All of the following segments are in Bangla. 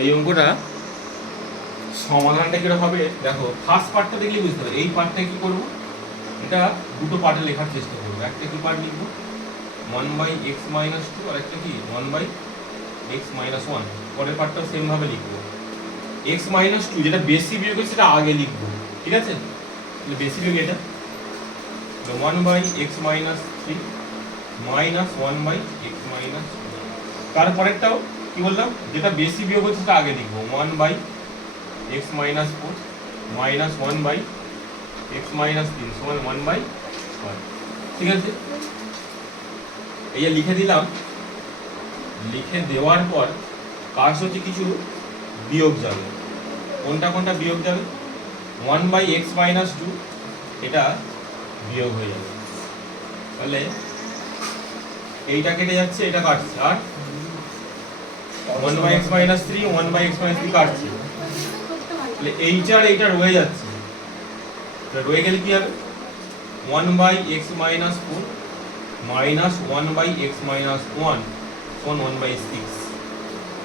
এই অঙ্কটা সমাধানটা কিরকম হবে দেখো, ফার্স্ট পার্টটা দেখলে বুঝতে হবে। এই পার্টটা কি করব, এটা দুটো পার্টে লেখার চেষ্টা করবো। একটা কি পার্ট লিখবো, 1/x-2, আর একটা কি 1/x-1। পরের পার্টটা সেম ভাবে লিখবো। x-2 যেটা বেশি বিয়োগ হচ্ছে সেটা আগে লিখবো, ঠিক আছে? তাহলে বেশি বিয়োগ এটা 1/x-3 -1/x-2। তারপরেরটাও কি বললাম, যেটা বেশি বিয়োগ হচ্ছে সেটা আগে লিখবো, 1/x-4 -1/x-3 সমান 1/5। ঠিক আছে, এই যে লিখে দিলাম। লিখে দেওয়ার পর কাজ হচ্ছে কিছু বিয়োগ যাবে। কোনটা কোনটা বিয়োগ যাবে, 1/x-2 এটা বিয়োগ হয়ে যাবে। তাহলে এইটা কেটে যাচ্ছে, এটা কাটছে, আর 1/x-3 1/x-3 কাটছে। তাহলে এইটা আর এইটা রয়ে যাচ্ছে। রয়ে গেলে কি হবে, 1/x-4 -1/x-1 সমান 1/6।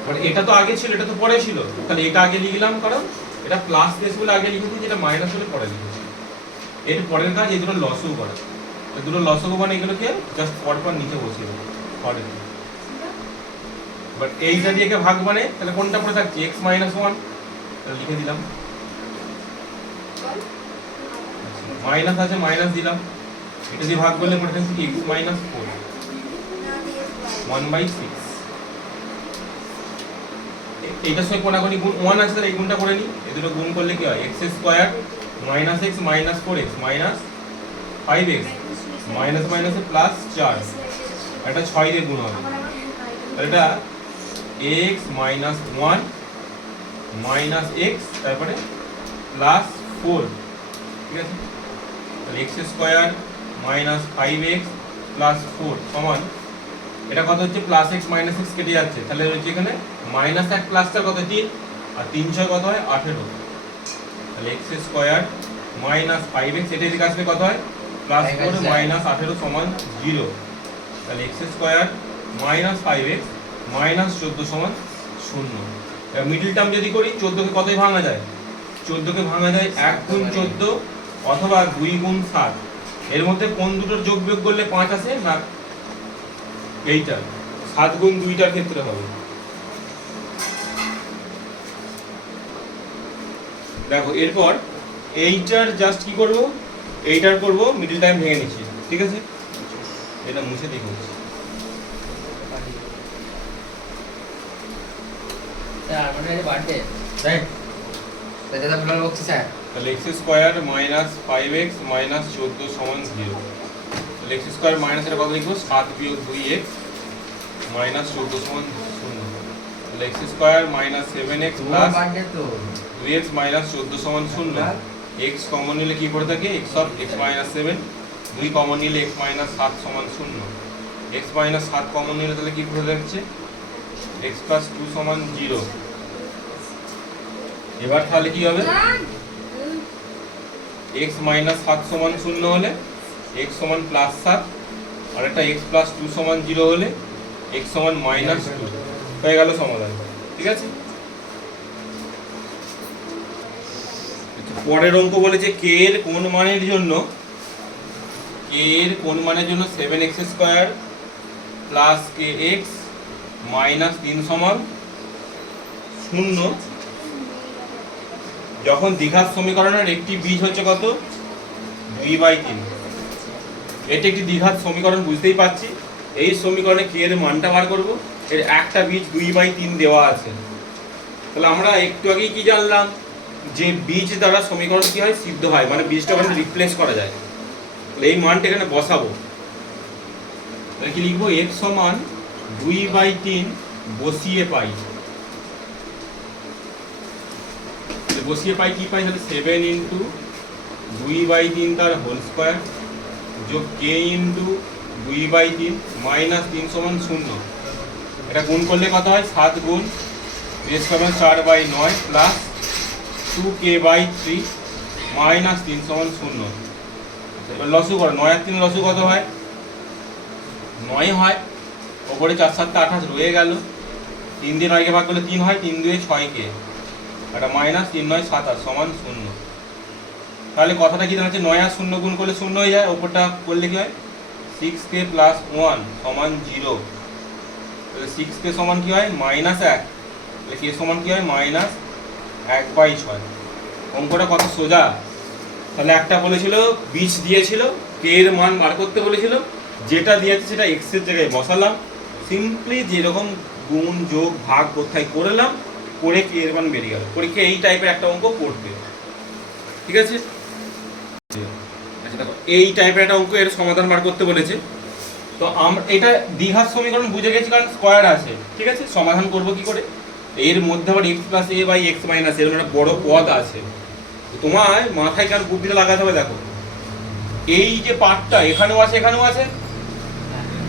বাট এটা তো আগে ছিল, এটা তো পরে ছিল, তাহলে এটা আগে লিখলাম কারণ এটা প্লাস কেস বলে আগে লিখেছি, যেটা মাইনাস হলে পরে লিখেছি। এর পরের কাজ এই দুটো লসও করা। এই দুটো লসও মানে এগুলোকে জাস্ট পরপর নিচে বসিয়ে দেবো পরে। বাট এইটা দিয়ে ভাগ মানে তাহলে কোনটা পড়ে থাকছে, x-1, তাহলে লিখে দিলাম। মাইনাস আছে, মাইনাস দিলাম। এটা দিয়ে ভাগ করলে পড়ে থাকছে x-4 1/6। এইটার সঙ্গে কোনাকুনি গুণ 1 আছে, তাহলে এই গুণটা করে নিই। এই দুটো গুণ করলে কি হয়, x² - x -4x -5x minus মাইনাসে প্লাস 4, এটা 6 দিয়ে গুণ হবে। তাহলে এটা x - 1 - x তারপরে প্লাস 4। ঠিক আছে, তাহলে x² - 5x প্লাস 4 সমান, এটা কত হচ্ছে, প্লাস x মাইনাস x কেটে যাচ্ছে, তাহলে হচ্ছে এখানে -1 প্লাস 4 কত 3, আর 3 6 কত হয় 18। তাহলে x² - 5x এটা এদিকে আসলে কত হয়, প্লাস 4 - 18 সমান 0। তাহলে x² - 5x -14 সমান 0। মিডল টার্ম যদি করি 14 কে কতই ভাঙা যায়, 14 কে ভাঙা যায় 1 গুণ 14 অথবা 2 গুণ 7। এর মধ্যে কোন দুটোর যোগ বিয়োগ করলে 5 আসে না, এইটা 7 গুণ 2টার ক্ষেত্রে হবে। দেখো এরপর এইটার জাস্ট কি করব, এইটার করব মিডল টাইম ভেঙে নিচ্ছি। ঠিক আছে, এটা মুছে দেখো। তাহলে x² - 5x -14 সমান 0। তাহলে x² মাইনাস এটা কত লিখবো, 7 বিয়োগ 2x -14 সমান 0। তাহলে x² - 7x প্লাস 2x -14 সমান 0। x কমন নিলে কি পড়ে থাকে, x অফ x - 7, 2 কমন নিলে x - 7 সমান 0। x - 7 কমন নিলে তাহলে কি পড়ে যাচ্ছে, x + 2 সমান 0। এবার তাহলে কি হবে, x - 7 সমান 0 হলে x সমান +7, আর একটা x + 2 সমান 0 হলে x সমান -2 হয়ে গেল সমাধান। ঠিক আছে, পরের অঙ্ক বলেছে k এর কোন মানের জন্য 7x² প্লাস kx -3 সমান 0 যখন দ্বিঘাত সমীকরণের একটি বীজ হচ্ছে কত, 2/3। এটা একটি দ্বিঘাত সমীকরণ বুঝতেই পারছি। এই সমীকরণে k এর মানটা বার করব, এর একটা বীজ 2/3 দেওয়া আছে। তাহলে আমরা একটু আগেই কি জানলাম, যে বীজ দ্বারা সমীকরণ কি হয়, সিদ্ধ হয়, মানে বীজটা ওখানে রিপ্লেস করা যায়। তাহলে এই মানটা এখানে বসাবো। তাহলে কি লিখবো, x সমান 2/3 বসিয়ে পাই। বসিয়ে পাই কি পাই, তাহলে 7 × 2/3 তার হোল স্কয়ার যোগ k × 2/3 -3 সমান 0। এটা গুণ করলে কত হয়, 7 গুণ 4/9 প্লাস 2k/3 -3 সমান 0। এবার লসু করো, 9 আর 3 লসু কত হয়, 9 হয়। ওপরে 4 7 28 রয়ে গেল। 3 দিয়ে 9 কে ভাগ করলে 3 হয়, 3 2 6 কে, এটা মাইনাস 3 9 27 সমান 0। তাহলে কথাটা কি দাঁড়াচ্ছে, 9 আর 0 গুণ করলে 0 হয়ে যায়, ওপরটা করলে কি হয় 6k প্লাস 1 সমান 0। তাহলে 6k সমান কি হয় মাইনাস 1, তাহলে k সমান কি হয় মাইনাস 1/6। অঙ্কটা কত সোজা। তাহলে একটা বলেছিল বীজ দিয়েছিল, k এর মান বার করতে বলেছিল, যেটা দিয়েছে সেটা x এর জায়গায় বসালাম, সিম্পলি যেরকম গুণ যোগ ভাগ কোথায় করলাম, করে k এর মান বেরিয়ে গেল। পরীক্ষা এই টাইপের একটা অঙ্ক করবে, ঠিক আছে। আচ্ছা দেখো, এই টাইপের একটা অঙ্ক এর সমাধান বার করতে বলেছে। তো আমরা এটা দ্বিঘাত সমীকরণ বুঝে গেছি, কারণ স্কয়ার আছে, ঠিক আছে। সমাধান করব কি করে, এর মধ্যে আবার x plus a by x minus এর একটা বড় পদ আছে, তোমার মাথায় কার বুদ্ধিটা লাগাতে হবে। দেখো এই যে পার্টটা এখানেও আছে এখানেও আছে,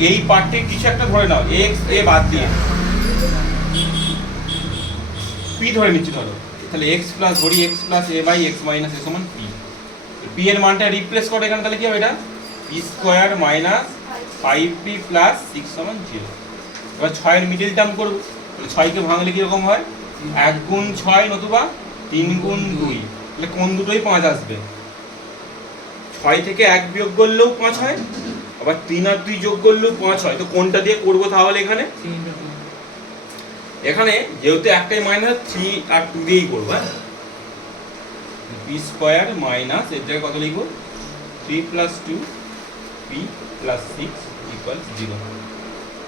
এই পার্টে কিছু একটা ধরে নাও, x a বাদ দিয়ে p ধরে নিচ্ছি ধরো, তাহলে x প্লাস ধরি x plus a by x minus a সমান p। p এর মানটা রিপ্লেস করো এখানে, তাহলে কি হবে এটা p square minus 5p plus 6 সমান 0। এবার 6 এর মিডল টার্ম করব, তাহলে 6 কে ভাঙলে কি রকম হয় 1 গুণ 6 নতুবা 3 গুণ 2, তাহলে কোন দুটোই 5 আসবে। 6 থেকে 1 বিয়োগ করলেও 5 হয়, আবার 3 আর 2 যোগ করলেও 5 হয়। তো কোনটা দিয়ে করব তাহলে এখানে, এখানে যেহেতু একটাই মাইনাস 3 আর 2 দিয়েই করব। হ্যাঁ, p স্কয়ার মাইনাস এর জায়গায় কত লিখব 3 প্লাস 2 p প্লাস 6 ইকুয়ালস 0।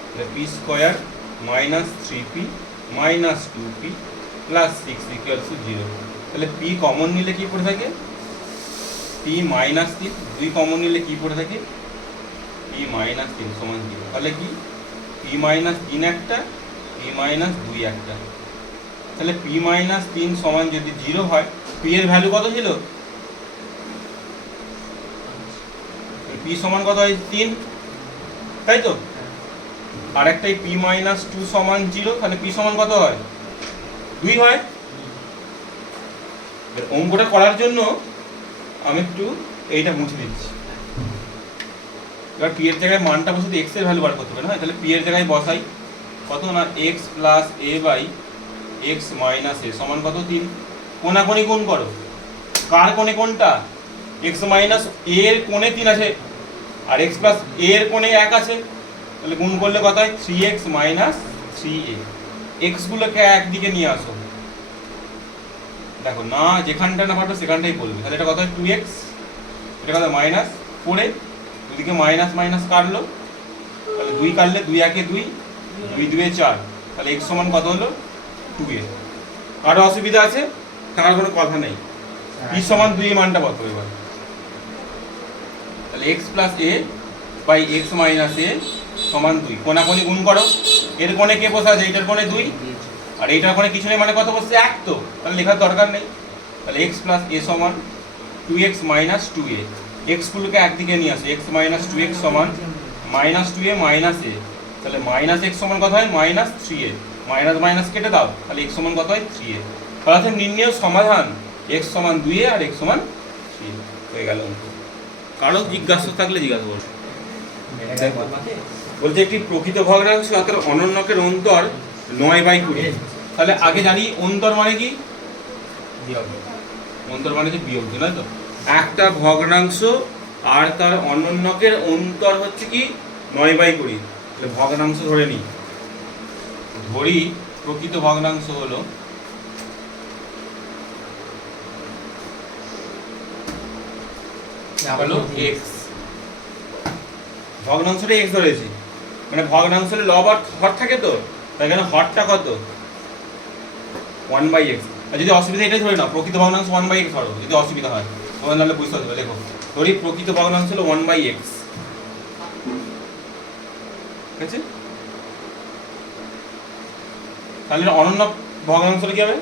তাহলে p square minus 3p minus 2p plus 6 equals 0। তাহলে p কমন নিলে কি পড়ে থাকে p মাইনাস 3, 2 কমন নিলে কি পড়ে থাকে p মাইনাস 3 সমান 0। তাহলে কি p মাইনাস 3 একটা, p মাইনাস 2 একটা। তাহলে p মাইনাস 3 সমান যদি 0 হয়, p এর ভ্যালু কত ছিল, p সমান কত হয় 3, তাই তো। আর একটাই p মাইনাস 2 সমান 0, তাহলে p সমান কত হয় 2 হয়। অঙ্কটা করার জন্য আমি একটু এইটা মুছে দিচ্ছি। এবার p এর জায়গায় মানটা বসে x এর ভ্যালু বার করতে হবে না, তাহলে p এর জায়গায় বসাই কত না x plus a by x minus a সমান কত 3। কোনাকুনি গুণ করো, কার কোণে কোনটা, x মাইনাস a এর কোণে 3 আছে আর x প্লাস a এর কোণে 1 আছে, তাহলে গুণ করলে কত হয় 3x মাইনাস 3a। x গুলোকে একদিকে নিয়ে আসো, দেখো না যেখানটা না পারবে সেখানটাই বলবে। তাহলে এটা কত হয় 2x, এটা কত মাইনাস 4a, দুদিকে মাইনাস মাইনাস কাটলো, তাহলে 2 কাটলে 2 1 2, 2 2 4, তাহলে x সমান কত হলো 2a। কারো অসুবিধা আছে, কারোর কোনো কথা নেই, p সমান 2 এর মানটা কত এবার, তাহলে x plus a by x minus a সমান 2। কোনাকুনি গুণ করো, এর কোণে কে বসে আছে, এইটার কোণে 2 আর এইটার কোণে কিছু নেই, মানে কত বসছে 1, তো তাহলে লেখার দরকার নেই। তাহলে x প্লাস a সমান 2x মাইনাস 2a, x গুলোকে একদিকে নিয়ে আসো, x মাইনাস 2x সমান মাইনাস 2a মাইনাস a, তাহলে মাইনাস x সমান কত হয় মাইনাস 3a, মাইনাস মাইনাস কেটে দাও, তাহলে x সমান কত হয় 3a। তাহলে নির্ণয় সমাধান x সমান 2a আর x সমান 3a হয়ে গেল। কারো জিজ্ঞাসা থাকলে জিজ্ঞাসা করো। বলছে একটি প্রকৃত ভগ্নাংশ আর তার অনন্যকের অন্তর 9/20। তাহলে আগে জানি অন্তর মানে কি, অন্তর মানে যে বিয়োগ, তাই তো। একটা ভগ্নাংশ আর তার অনন্যকের অন্তর হচ্ছে কি 9/20। তাহলে ভগ্নাংশ ধরে নিই, ধরি প্রকৃত ভগ্নাংশ হলো x, ভগ্নাংশটা x ধরেছি, মানে ভগ্নাংশের লব আর হর থাকে, তো তাই এখানে হরটা কত 1/x। আর যদি অসুবিধা এটাই ধরে নাও প্রকৃত ভগ্নাংশ 1/x ধরো, যদি অসুবিধা হয় তোমার নাহলে বুঝতে হবে। লেখো ধরি প্রকৃত ভগ্নাংশ হলো 1/x, ঠিক আছে। তাহলে অনন্য ভগ্নাংশ কি হবে,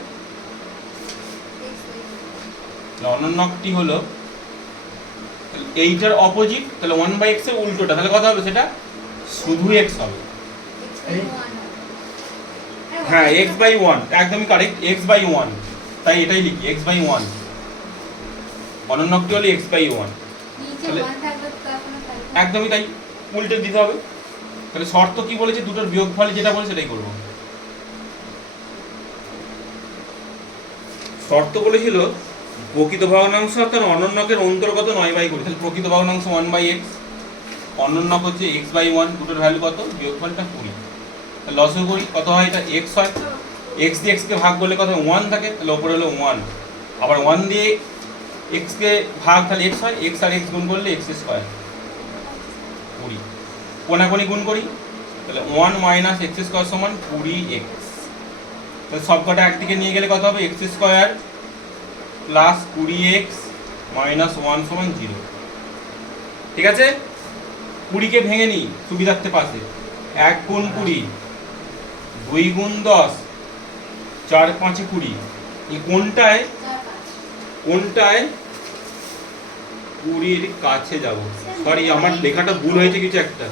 অনন্যটি হলো এইটার অপোজিট, তাহলে 1/x এর উল্টোটা, তাহলে কত হবে সেটা শুধু x হবে। হ্যাঁ x/1 একদমই কারেক্ট, x/1, তাই এটাই লিখি x/1, অনন্যটি হলো x/1, তাহলে একদমই তাই উল্টে দিতে হবে। তাহলে শর্ত কি বলেছে, দুটোর বিয়োগফল যেটা বলে সেটাই করব। শর্ত বলেছিল প্রকৃত ভগ্নাংশ অর্থাৎ অনন্যকের অন্তর্গত 9/20, তাহলে প্রকৃত ভগ্নাংশ 1/x, অনন্যক হচ্ছে x/1, দুটোর ভ্যালু কত, বিয়োগফলটা 20। তাহলে লসও করি, কত হয়, এটা x হয়, x দিয়ে x কে ভাগ করলে কত 1 থাকে, তাহলে ওপরে হলো 1, আবার 1 দিয়ে x কে ভাগ, তাহলে x হয়, x আর x গুণ করলে x স্কয়ার 20, কোনাকুনি গুণ করি, তাহলে 1 মাইনাস x স্কয়ার সমান 20x, তাহলে সবকটা একদিকে নিয়ে গেলে কত হবে, x square plus 20x minus 1 সমান 0। ঠিক আছে, 20কে ভেঙে নিই সুবিধার্থে পাশে, 1 গুণ 20, 2 গুণ 10, 4 5 20, এই কোনটায় 20-র কাছে যাব, সরি আমার লেখাটা ভুল হয়েছে, কিছু একটা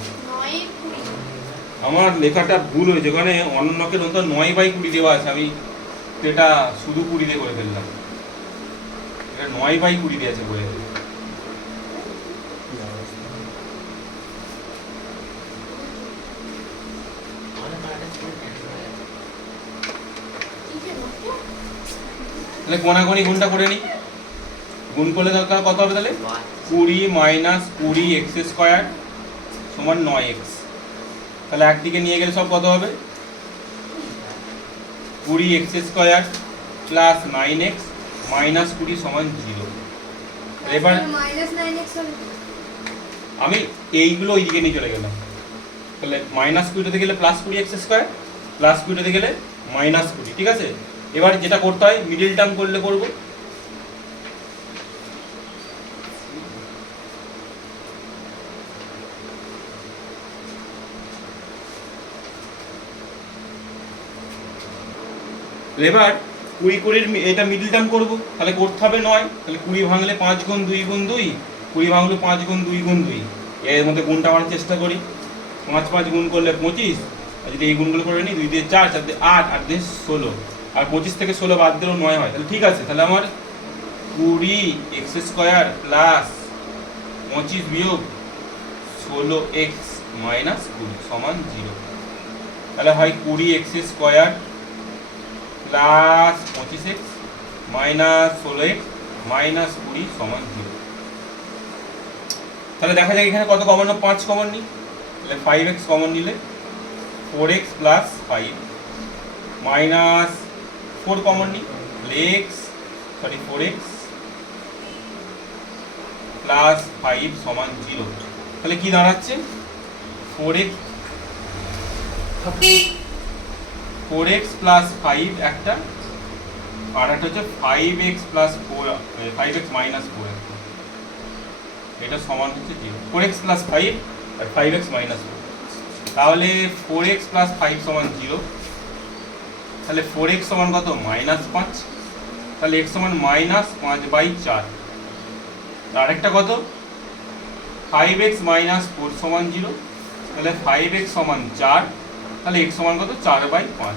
আমার লেখাটা ভুল হয়েছে, ওখানে অনন্যকের অন্তর 9/20 দেওয়া আছে, আমি এটা শুধু 20 দিয়ে করে ফেললাম, এটা 9/20 দিয়ে আছে বলে। তাহলে কোনাকুনি গুণটা করে নিই, গুণ করলে দরকার কত হবে, তাহলে 20 মাইনাস 20x স্কয়ার সমান 9x, তাহলে একদিকে নিয়ে গেলে সব কত হবে, 20x square plus 9x minus 20 সমান 0। এবার আমি এইগুলো ওইদিকে নিয়ে চলে গেলাম, তাহলে মাইনাস 20 গেলে প্লাস 20x স্কয়ার, প্লাস 20 গেলে মাইনাস 20, ঠিক আছে। এবার যেটা করতে হয় মিডল টার্ম করলে করব, এবার 20 এটা মিডল টার্ম করব, তাহলে করতে হবে 9, তাহলে 20 ভাঙলে 5 গুণ 2 গুণ 2, 20 ভাঙলে 5 গুণ 2 গুণ 2, এর মধ্যে গুণটা মারার চেষ্টা করি, 5 5 গুণ করলে 25, আর যদি এই গুণগুলো করে নিই 2 দিয়ে 4, 4 দিয়ে 8, 8 দিয়ে 16, আর 25 থেকে 16 বাদ দিলেও 9 হয়, তাহলে ঠিক আছে। তাহলে আমার 20x স্কয়ার প্লাস 25 বিয়োগ 16x মাইনাস 20 সমান 0, তাহলে হয় 20x square plus 25x minus 16x minus 20 সমান 0। তাহলে দেখা যায় এখানে কত কমন, 5 কমন নিই, তাহলে 5x কমন নিলে 4x প্লাস 5 মাইনাস 4 কমন নিই, তাহলে 4x প্লাস 5 সমান 0, তাহলে কি দাঁড়াচ্ছে 4x প্লাস 5 একটা, আর একটা হচ্ছে 5x প্লাস 4, 5x মাইনাস 4, এটা সমান হচ্ছে 0, 4x প্লাস 5 আর 5x মাইনাস 4, তাহলে 4x প্লাস 5 সমান 0, তাহলে 4x সমান কত, মাইনাস 5, তাহলে x সমান মাইনাস 5/4, আরেকটা কত 5x মাইনাস 4 সমান 0, তাহলে 5x সমান 4, তাহলে x সমান কত 4/5।